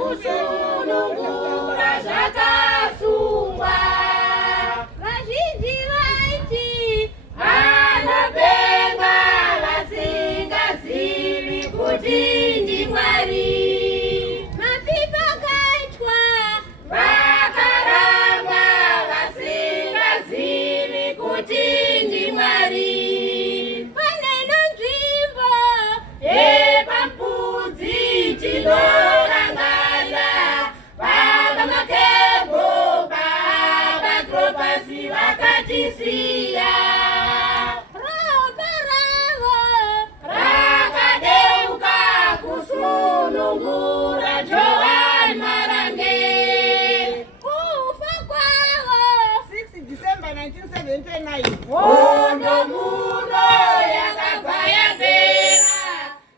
kusunungura zvakasungwa. Vazhinji vaiti vanopenga vasingazivi kuti ndiMwari. Mapipa akaitwa vakaramba vasingazivi kuti ndiMwari. Paneno nzvimbo yepampudzi tinorangana Baba Makembo, Baba Cleopas vakatisiya. Ropa ravo rakadeuka kusunungura Joan Marange. Kufa kwavo 6 December 1979. hondo muno yakabva yapera.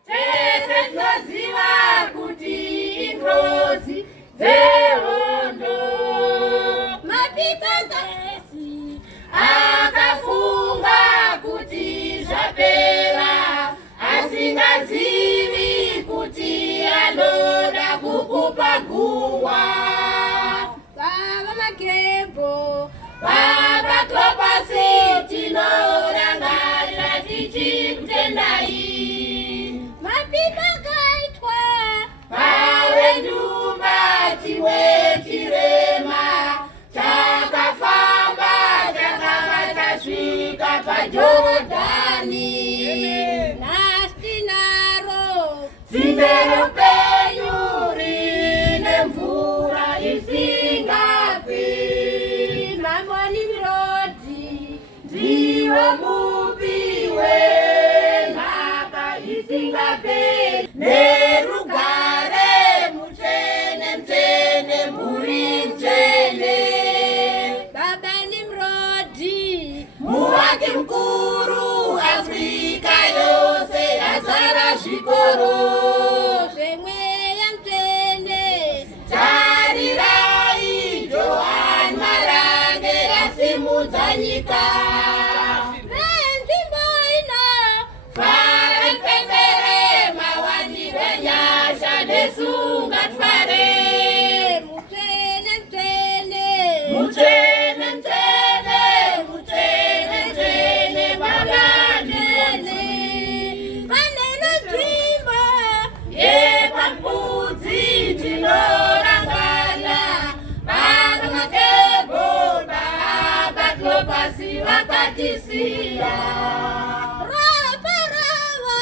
Tese tinoziva kuti ingozi dzehondo. Mapipa Kaesi akafunga kuti zvapera, asingazivi kuti anoda kukupa gungwa. Baba Makembo, Baba Cleopas tinorangarira tichikutendai. Mapipa akaitwa pave ndumba chiwe chirema, takafamba takanga tasvika paJorodhani. Nhasi tinaro dzinde roupenyu rine mvura isingabvi. Mambo Nimrodi ndiwe mupi wenhaka isingaperi, nerugare mutsvene mutsvene muri mutsvene. Baba Nimrodi muvaki mukuru, Afrika yose yazara zvikoro zvemweya mutsvene. Tarirai Joan Marange yasimudza nyika. Nenzvimbo ino fara mpembere mawanirwe nyasha nesungatware. Mutsvene mutsvene mutsvene mutsvene mutsvene mutsvene Baba mutsvene. Paneno nzvimbo yepampudzi tinorangana Baba Makembo, Baba Cleopas vakatisiya. Ropa ravo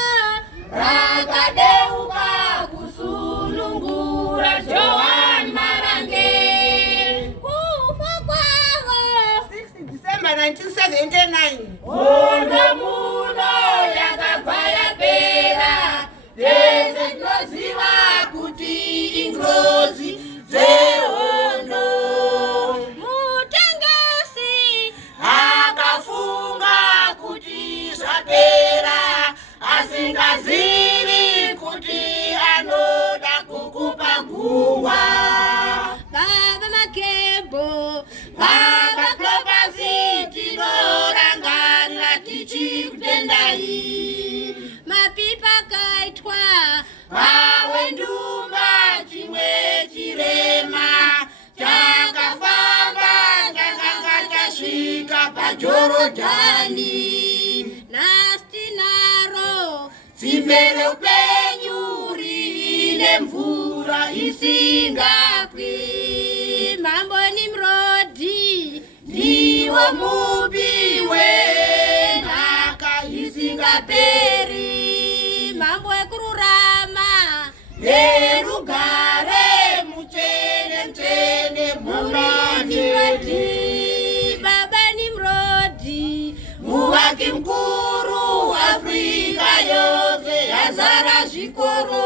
rakadeuka kusunungura Joan Marange. Kufa kwavo 6 December 1979. hondo muno yakabva yapera. Tese tinoziva kuti ingozi dzehondo. Mutengesi akafunga kuti zvapera, asingazivi kuti anoda kukupa gungwa. Baba Makembo, Baba Cleopas tinorangarira tichikutendai. Mapipa akaitwa pave ndumba chimwe chirema, takafamba takanga tasvika paJorodhani. Nhasi tinaro dzinde roupenyu rine mvura isingapwi. Mambo Nimrodi ndiwe mupi wenhaka isingaperi, mambo ekururama nerugare mutsvene mutsvene muri Nimrodi. Baba Nimrodi muvaki mukuru, Afrika yose yazara zvikoro